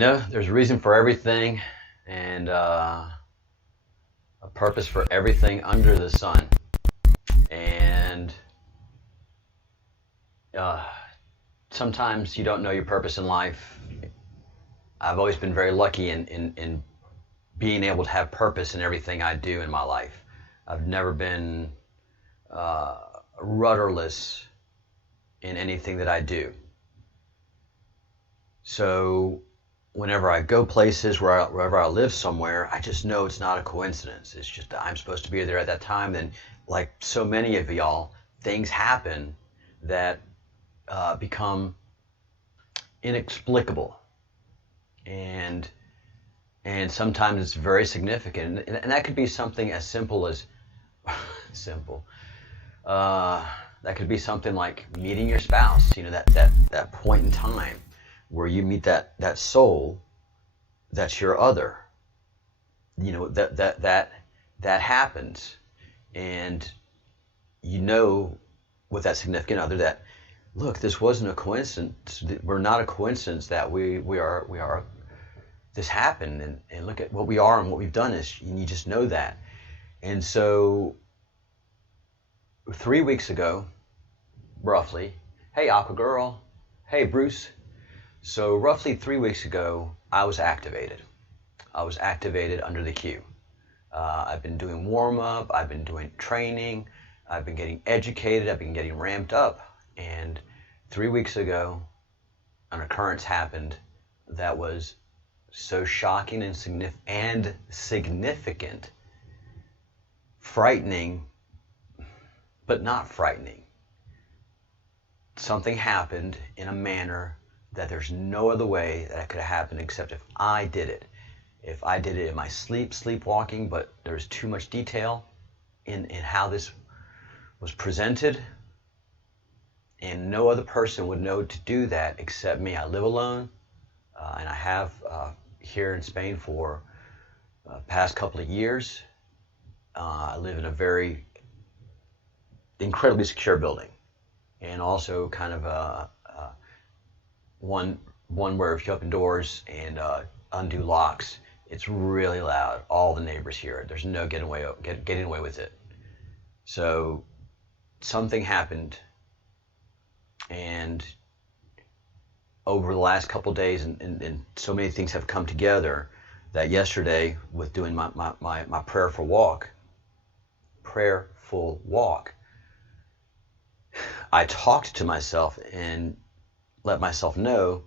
There's a reason for everything and a purpose for everything under the sun. And sometimes you don't know your purpose in life. I've always been very lucky in being able to have purpose in everything I do in my life. I've never been rudderless in anything that I do. So whenever I go places, wherever I live somewhere, I just know it's not a coincidence. It's just that I'm supposed to be there at that time. Then, like so many of y'all, things happen that become inexplicable, and sometimes it's very significant. And that could be something as simple as that could be something like meeting your spouse. That point in time where you meet that soul that's your other. That happens, and with that significant other that, look, this wasn't a coincidence. We're not a coincidence that we are. This happened, and look at what we are and what we've done and you just know that. And so 3 weeks ago, roughly, hey Aqua Girl, hey Bruce. So roughly 3 weeks ago, I was activated. I was activated under the Q. I've been doing warm-up, I've been doing training, I've been getting educated, I've been getting ramped up. And 3 weeks ago, an occurrence happened that was so shocking and significant, frightening, but not frightening. Something happened in a manner that there's no other way that it could have happened except if I did it. If I did it in my sleepwalking, but there's too much detail in how this was presented, and no other person would know to do that except me. I live alone, and I have here in Spain for past couple of years. I live in a very incredibly secure building, and also kind of one where if you open doors and undo locks, it's really loud. All the neighbors hear it. There's no getting away with it. So something happened, and over the last couple of days, and so many things have come together, that yesterday, with doing my prayerful walk, I talked to myself and let myself know,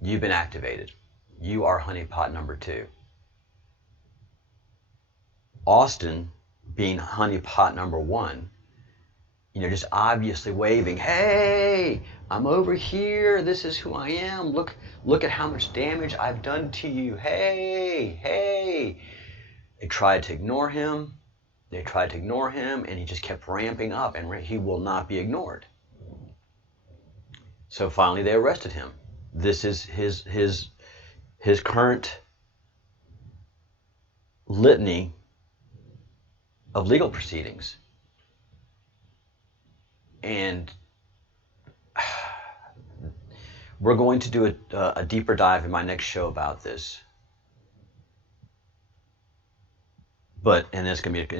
you've been activated. You are honeypot number 2. Austin, being honeypot number 1, just obviously waving, hey, I'm over here. This is who I am. Look at how much damage I've done to you. Hey. They tried to ignore him, and he just kept ramping up, and he will not be ignored. So finally they arrested him. This is his current litany of legal proceedings. And we're going to do a deeper dive in my next show about this. And it's going to be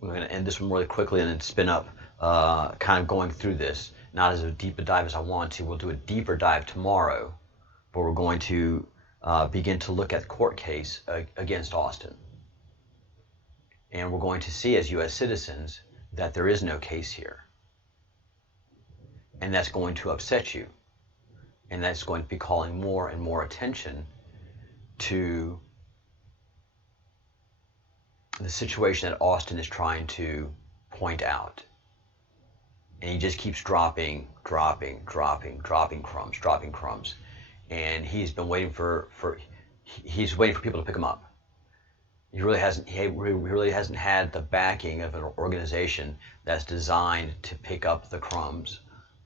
we're going to end this one really quickly and then spin up, kind of going through this. Not as a deeper dive as I want to. We'll do a deeper dive tomorrow, but we're going to begin to look at the court case against Austin. And we're going to see, as U.S. citizens, that there is no case here. And that's going to upset you. And that's going to be calling more and more attention to the situation that Austin is trying to point out. And he just keeps dropping crumbs. And he's been waiting for people to pick him up. He really hasn't had the backing of an organization that's designed to pick up the crumbs,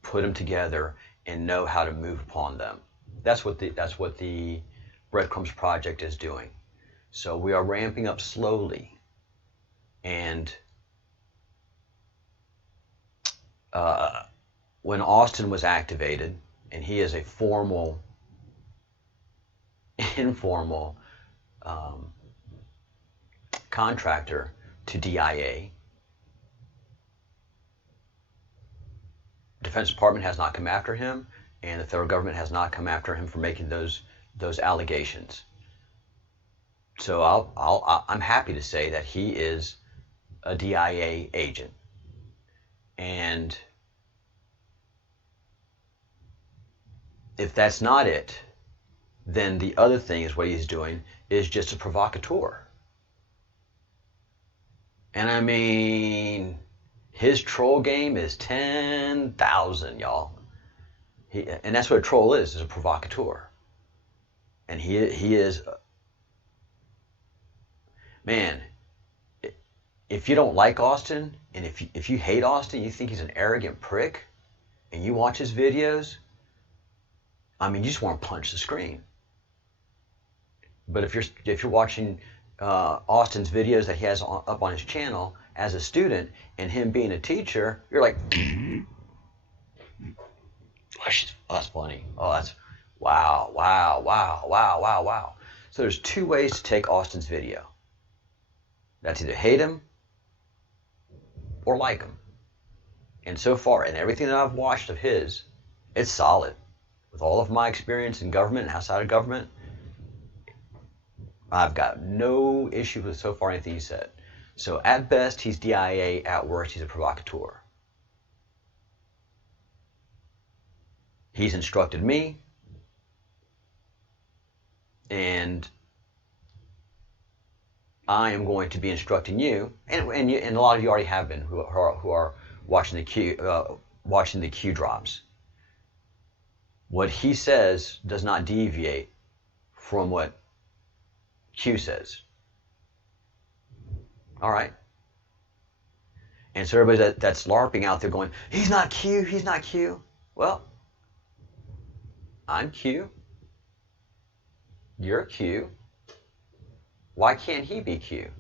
put them together, and know how to move upon them. That's what the Breadcrumbs project is doing. So we are ramping up slowly, and when Austin was activated, and he is a formal informal contractor to DIA. Defense Department has not come after him, and the federal government has not come after him for making those allegations. So I'm happy to say that he is a DIA agent. And if that's not it, then the other thing is what he's doing is just a provocateur. And I mean, his troll game is 10,000, y'all. And that's what a troll is a provocateur. And he is, man, if you don't like Austin, and if you hate Austin, you think he's an arrogant prick, and you watch his videos, I mean, you just want to punch the screen. But if you're watching Austin's videos that he has up on his channel as a student, and him being a teacher, you're like, oh, that's funny. Oh, that's wow. So there's two ways to take Austin's video. That's either hate him or like him. And so far, in everything that I've watched of his, it's solid. With all of my experience in government and outside of government, I've got no issue with so far anything he said. So at best, he's DIA. At worst, he's a provocateur. He's instructed me, and I am going to be instructing you, and a lot of you already have been, who are watching the Q drops. What he says does not deviate from what Q says. All right. And so everybody that's LARPing out there going, he's not Q, he's not Q. Well, I'm Q. You're Q. Why can't he be Q?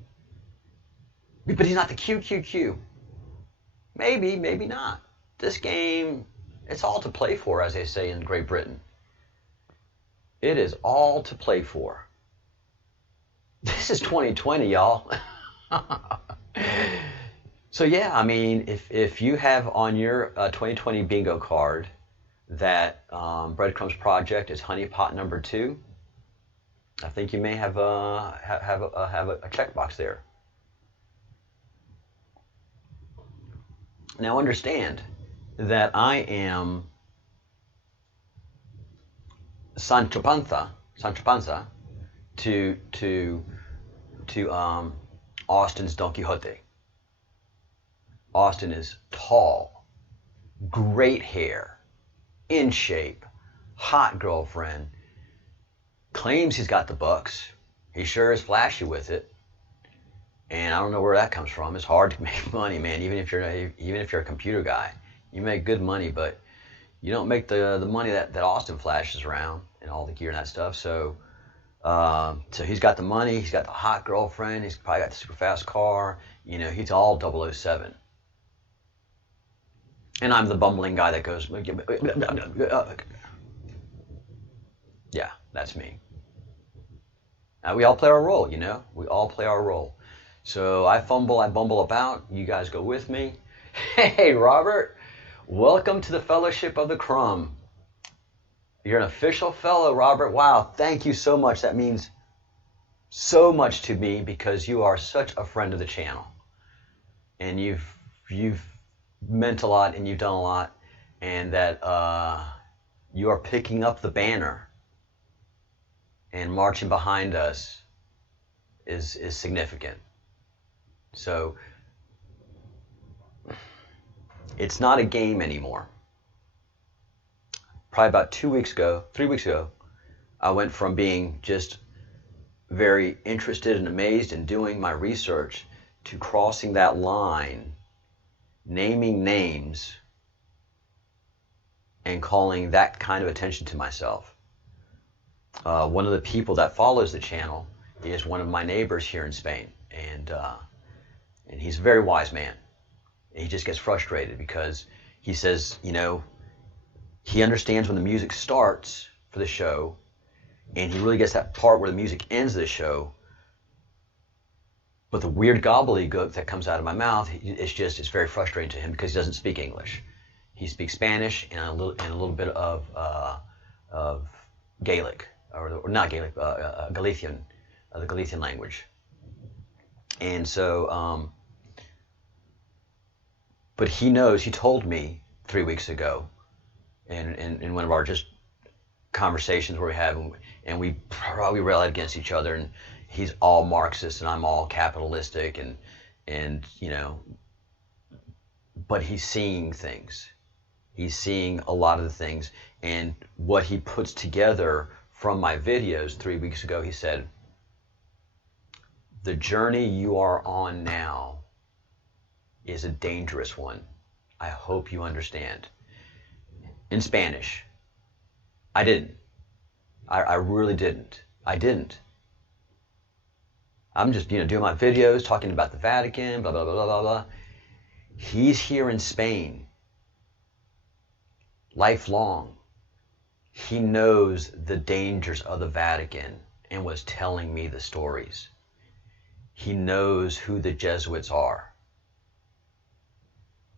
But he's not the Q. Maybe, maybe not. This game, it's all to play for, as they say in Great Britain. It is all to play for. This is 2020, y'all. So yeah, I mean, if you have on your 2020 bingo card that Breadcrumbs project is honeypot number 2, I think you may have a checkbox there. Now understand that I am Sancho Panza to Austin's Don Quixote. Austin is tall, great hair, in shape, hot girlfriend, claims he's got the bucks. He sure is flashy with it. And I don't know where that comes from. It's hard to make money, man. Even if you're a computer guy, you make good money, but you don't make the money that Austin flashes around and all the gear and that stuff. So he's got the money. He's got the hot girlfriend. He's probably got the super fast car. You know, he's all 007. And I'm the bumbling guy that goes, yeah, that's me. We all play our role, you know. We all play our role. So I fumble, I bumble about. You guys go with me. Hey, Robert, welcome to the Fellowship of the Crumb. You're an official fellow, Robert. Wow, thank you so much. That means so much to me because you are such a friend of the channel. And you've meant a lot and you've done a lot. And that you are picking up the banner and marching behind us is significant. So it's not a game anymore. Probably about 3 weeks ago, I went from being just very interested and amazed in doing my research to crossing that line, naming names, and calling that kind of attention to myself. One of the people that follows the channel is one of my neighbors here in Spain, and he's a very wise man. He just gets frustrated because he says, you know, he understands when the music starts for the show, And he really gets that part where the music ends the show. But the weird gobbledygook that comes out of my mouth, it's very frustrating to him because he doesn't speak English. He speaks Spanish and a little bit of Gaelic, or not Gaelic, Galician, the Galician language. And so, but he knows. He told me 3 weeks ago, in one of our just conversations where we have, and we probably railed against each other, and he's all Marxist and I'm all capitalistic, and you know, but he's seeing things. He's seeing a lot of the things, and what he puts together from my videos 3 weeks ago, he said, the journey you are on now is a dangerous one. I hope you understand. In Spanish. I didn't. I really didn't. I didn't. I'm just, doing my videos, talking about the Vatican, blah, blah, blah, blah, blah. He's here in Spain, lifelong. He knows the dangers of the Vatican and was telling me the stories. He knows who the Jesuits are.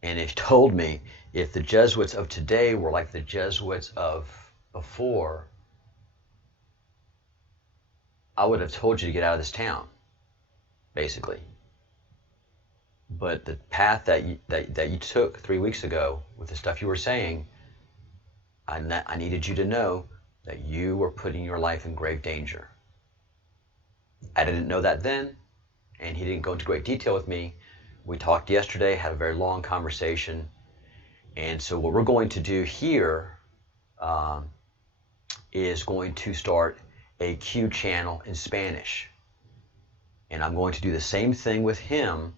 And he told me, if the Jesuits of today were like the Jesuits of before, I would have told you to get out of this town, basically. But the path that you took 3 weeks ago with the stuff you were saying, I needed you to know that you were putting your life in grave danger. I didn't know that then, and he didn't go into great detail with me. We talked yesterday, had a very long conversation, and so what we're going to do here is going to start a Q channel in Spanish. And I'm going to do the same thing with him,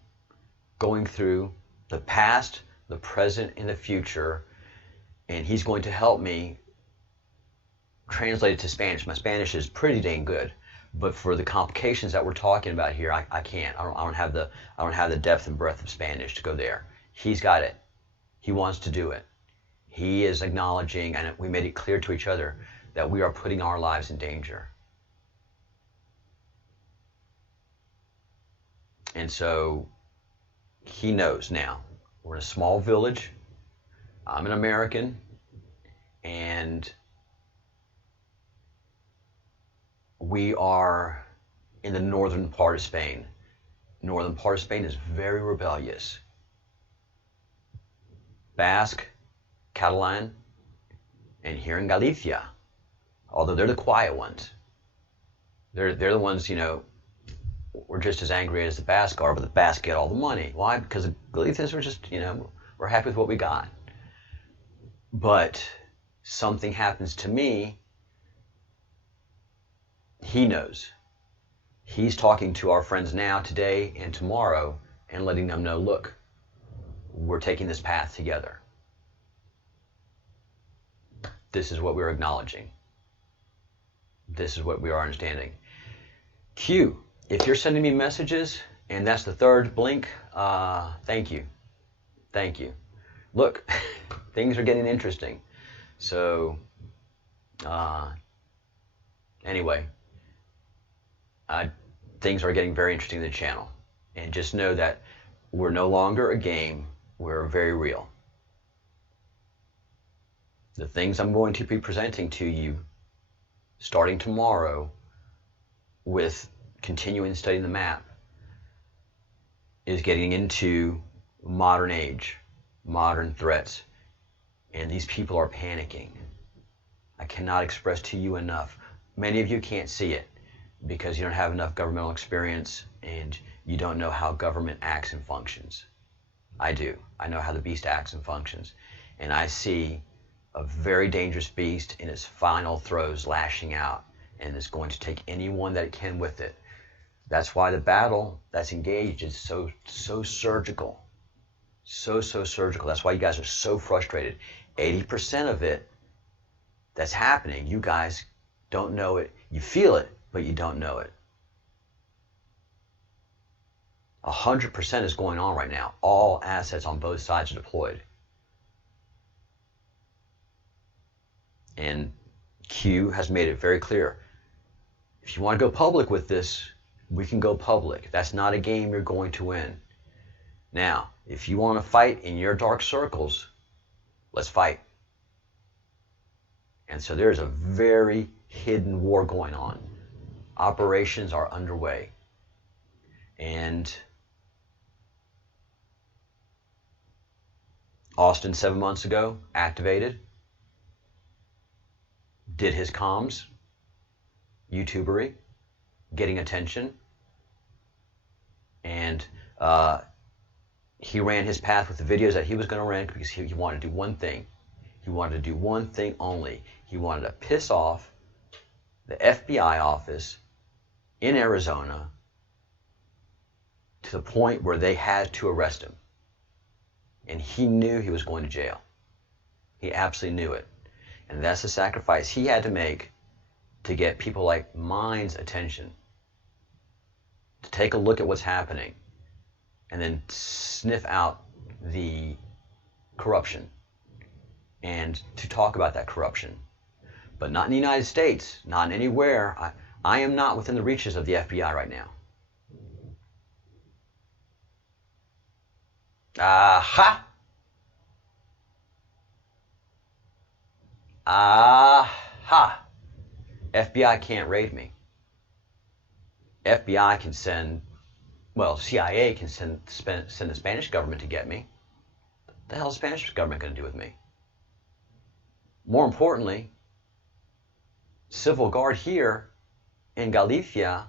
going through the past, the present, and the future, and he's going to help me translate it to Spanish. My Spanish is pretty dang good, but for the complications that we're talking about here, I can't. I don't have the depth and breadth of Spanish to go there. He's got it. He wants to do it. He is acknowledging, and we made it clear to each other, that we are putting our lives in danger. And so he knows now. We're in a small village. I'm an American, and we are in the northern part of Spain. Northern part of Spain is very rebellious. Basque, Catalan, and here in Galicia, although they're the quiet ones. They're the ones, we're just as angry as the Basque are, but the Basque get all the money. Why? Because the Galicians are just, we're happy with what we got. But something happens to me, he knows. He's talking to our friends now, today and tomorrow, and letting them know, look, we're taking this path together. This is what we're acknowledging. This is what we are understanding. Q, if you're sending me messages, and that's the third blink, thank you. Thank you. Look, things are getting interesting. So, anyway, things are getting very interesting in the channel. And just know that we're no longer a game. We're very real. The things I'm going to be presenting to you starting tomorrow with continuing studying the map is getting into modern age, modern threats, and these people are panicking. I cannot express to you enough. Many of you can't see it because you don't have enough governmental experience and you don't know how government acts and functions. I do. I know how the beast acts and functions, and I see a very dangerous beast in its final throes lashing out, and it's going to take anyone that it can with it. That's why the battle that's engaged is so surgical. So surgical. That's why you guys are so frustrated. 80% of it that's happening, you guys don't know it. You feel it, but you don't know it. 100% is going on right now. All assets on both sides are deployed. And Q has made it very clear. If you want to go public with this, we can go public. That's not a game you're going to win. Now, if you want to fight in your dark circles, let's fight. And so there's a very hidden war going on. Operations are underway. And Austin 7 months ago activated, did his comms, YouTubery, getting attention, and he ran his path with the videos that he was going to run because he wanted to do one thing. He wanted to do one thing only. He wanted to piss off the FBI office in Arizona to the point where they had to arrest him. And he knew he was going to jail. He absolutely knew it. And that's the sacrifice he had to make to get people like mine's attention, to take a look at what's happening and then sniff out the corruption and to talk about that corruption. But not in the United States, not anywhere. I am not within the reaches of the FBI right now. Aha! Aha! FBI can't raid me. FBI can send, well, CIA can send the Spanish government to get me. What the hell is the Spanish government going to do with me? More importantly, civil guard here in Galicia,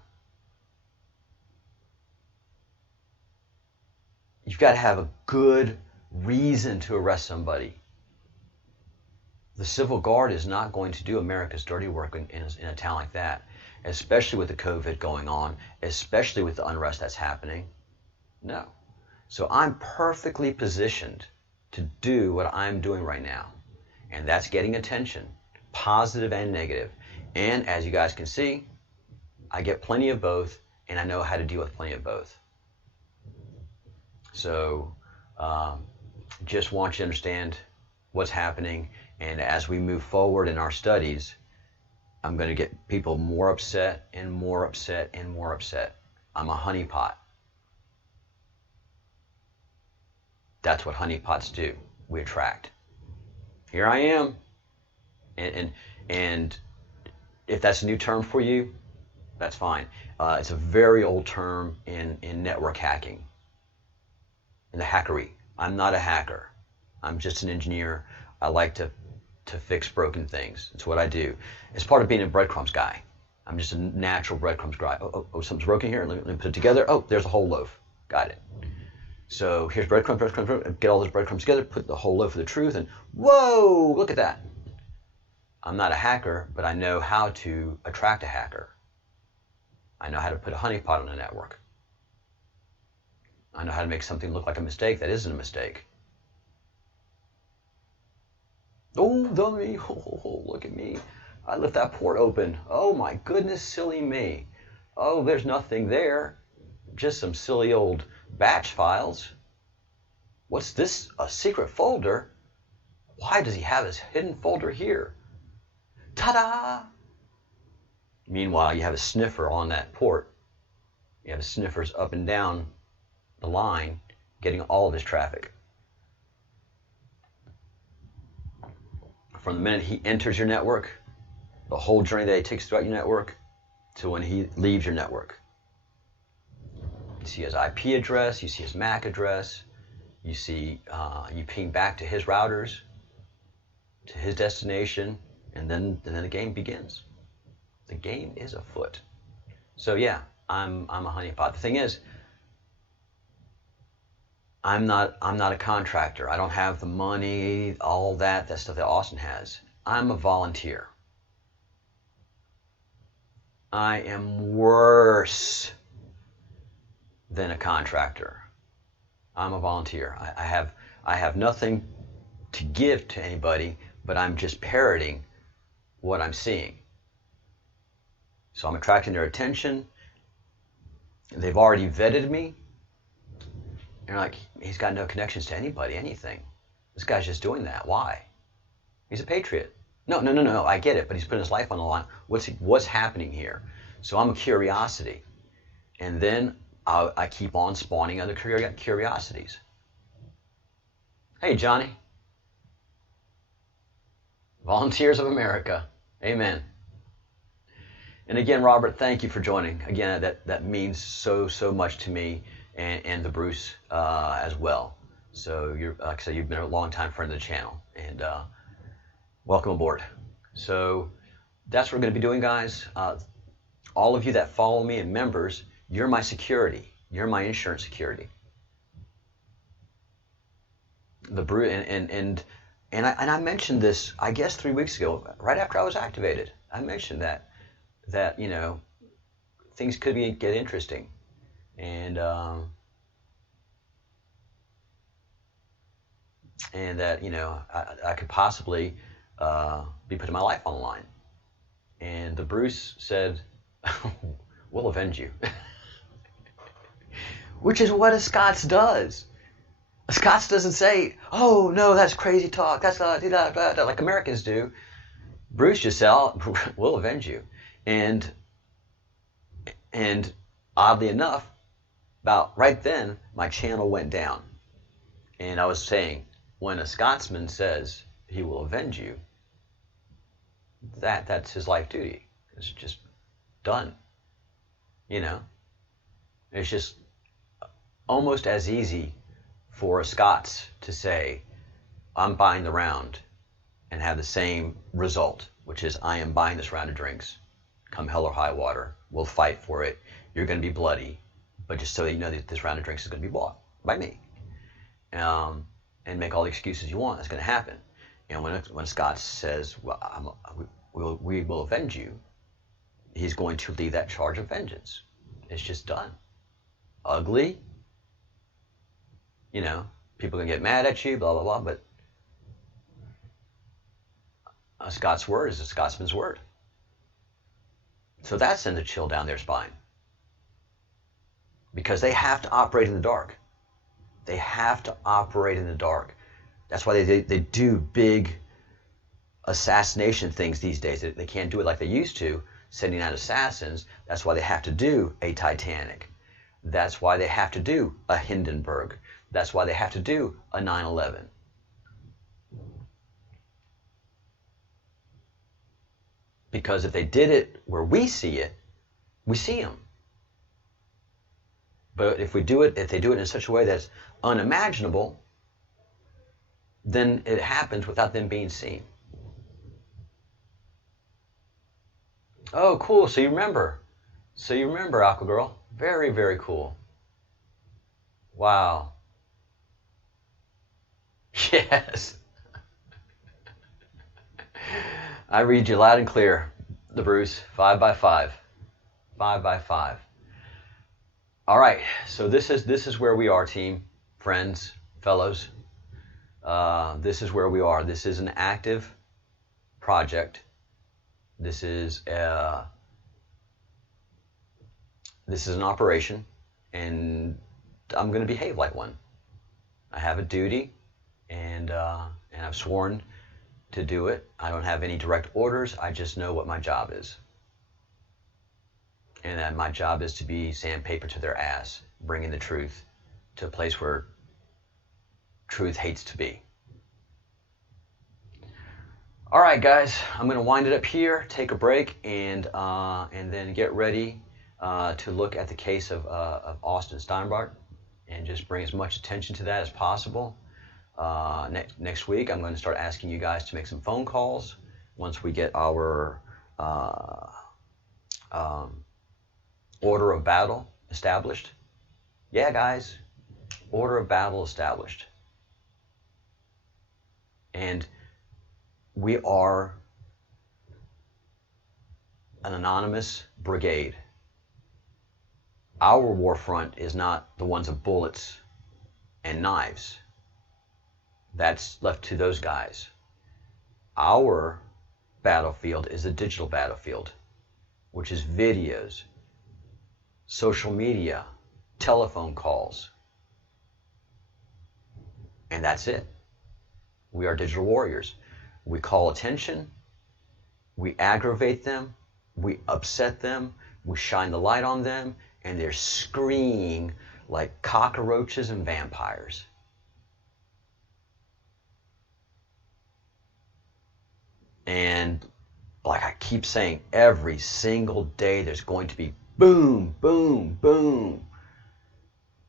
you've got to have a good reason to arrest somebody. The civil guard is not going to do America's dirty work in a town like that, especially with the COVID going on, especially with the unrest that's happening. No. So I'm perfectly positioned to do what I'm doing right now, and that's getting attention, positive and negative. And as you guys can see, I get plenty of both, and I know how to deal with plenty of both. So just want you to understand what's happening. And as we move forward in our studies, I'm going to get people more upset and more upset and more upset. I'm a honeypot. That's what honeypots do. We attract. Here I am. And if that's a new term for you, that's fine. It's a very old term in network hacking, in the hackery. I'm not a hacker. I'm just an engineer. I like to fix broken things. It's what I do. It's part of being a breadcrumbs guy. I'm just a natural breadcrumbs guy. Oh, something's broken here. Let me put it together. Oh, there's a whole loaf. Got it. So here's breadcrumbs. Get all those breadcrumbs together, put the whole loaf of the truth, and whoa, look at that. I'm not a hacker, but I know how to attract a hacker. I know how to put a honeypot on a network. I know how to make something look like a mistake that isn't a mistake. Oh, dummy. Oh, look at me. I left that port open. Oh my goodness, silly me. Oh, there's nothing there. Just some silly old batch files. What's this? A secret folder? Why does he have his hidden folder here? Ta-da! Meanwhile, you have a sniffer on that port. You have sniffers up and down the line getting all of his traffic. From the minute he enters your network, the whole journey that he takes throughout your network, to when he leaves your network. You see his IP address, you see his MAC address, you see you ping back to his routers, to his destination, and then the game begins. The game is afoot. So yeah, I'm a honeypot. The thing is, I'm not a contractor. I don't have the money, all that stuff that Austin has. I'm a volunteer. I am worse than a contractor. I'm a volunteer. I have nothing to give to anybody, but I'm just parroting what I'm seeing. So I'm attracting their attention. They've already vetted me. And like, he's got no connections to anybody, anything. This guy's just doing that. Why? He's a patriot. No, I get it, but he's putting his life on the line. What's happening here? So I'm a curiosity. And then I keep on spawning other curiosities. Hey, Johnny. Volunteers of America. Amen. And again, Robert, thank you for joining. Again, that means so much to me and the Bruce as well. So you're, like I said, you've been a long time friend of the channel, and welcome aboard. So that's what we're going to be doing, guys. All of you that follow me and members, you're my security. You're my insurance security. The Bruce and I mentioned this, I guess 3 weeks ago, right after I was activated. I mentioned that you know, things could get interesting, and that, you know, I could possibly be putting my life on the line. And the Bruce said, "We'll avenge you," which is what a Scots does. A Scots doesn't say, "Oh no, that's crazy talk. That's not like Americans do." Bruce just said, "We'll avenge you," and oddly enough, about right then, my channel went down, and I was saying, when a Scotsman says he will avenge you, that's his life duty. It's just done. You know, it's just almost as easy for a Scots to say, "I'm buying the round," and have the same result, which is, "I am buying this round of drinks. Come hell or high water, we'll fight for it. You're going to be bloody, but just so that you know that this round of drinks is going to be bought by me." And make all the excuses you want. That's going to happen. And when Scott says, "Well, we will avenge you," he's going to leave that charge of vengeance. It's just done. Ugly. You know, people can get mad at you, blah, blah, blah, but a Scots word is a Scotsman's word. So that sends a chill down their spine. Because they have to operate in the dark. They have to operate in the dark. That's why they do big assassination things these days. They can't do it like they used to, sending out assassins. That's why they have to do a Titanic. That's why they have to do a Hindenburg. That's why they have to do a 9/11. Because if they did it where we see it, we see them. But if they do it in such a way that's unimaginable, then it happens without them being seen. Oh, cool. So you remember. Aqua Girl. Very, very cool. Wow. Yes. I read you loud and clear, the Bruce. 5 by 5. 5 by 5. All right. So this is where we are, team, friends, fellows. This is where we are. This is an active project. This is an operation, and I'm going to behave like one. I have a duty, and I've sworn to do it. I don't have any direct orders. I just know what my job is. And that my job is to be sandpaper to their ass, bringing the truth to a place where truth hates to be. All right, guys, I'm going to wind it up here, take a break, and then get ready to look at the case of Austin Steinbart, and just bring as much attention to that as possible. Next week, I'm going to start asking you guys to make some phone calls once we get our order of battle established. Yeah, guys, order of battle established. And we are an anonymous brigade. Our war front is not the ones of bullets and knives. That's left to those guys. Our battlefield is a digital battlefield, which is videos, social media, telephone calls. And that's it. We are digital warriors. We call attention, we aggravate them, we upset them, We shine the light on them, and they're screaming like cockroaches and vampires. And like I keep saying, every single day there's going to be boom, boom, boom.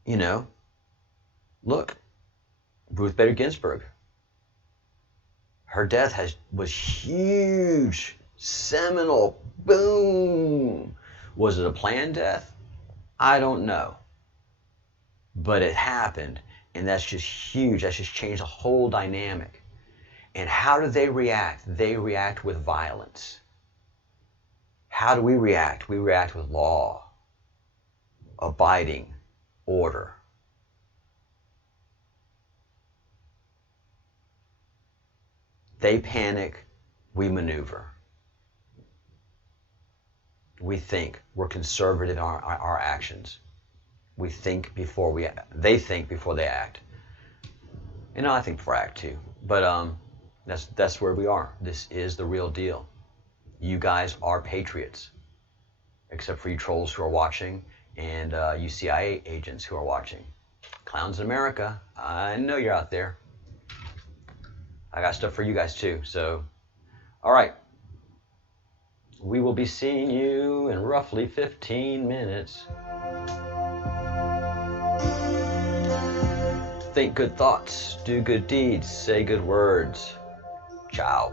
You know, look, Ruth Bader Ginsburg. Her death was huge, seminal, boom. Was it a planned death? I don't know. But it happened, and that's just huge. That's just changed the whole dynamic. And how do they react? They react with violence. How do we react? We react with law, abiding, order. They panic, we maneuver. We think. We're conservative in our actions. We think before we act. They think before they act. And I think before I act too. But that's where we are. This is the real deal. You guys are patriots, except for you trolls who are watching and you CIA agents who are watching. Clowns in America, I know you're out there. I got stuff for you guys too. So, all right. We will be seeing you in roughly 15 minutes. Think good thoughts, do good deeds, say good words. Ciao.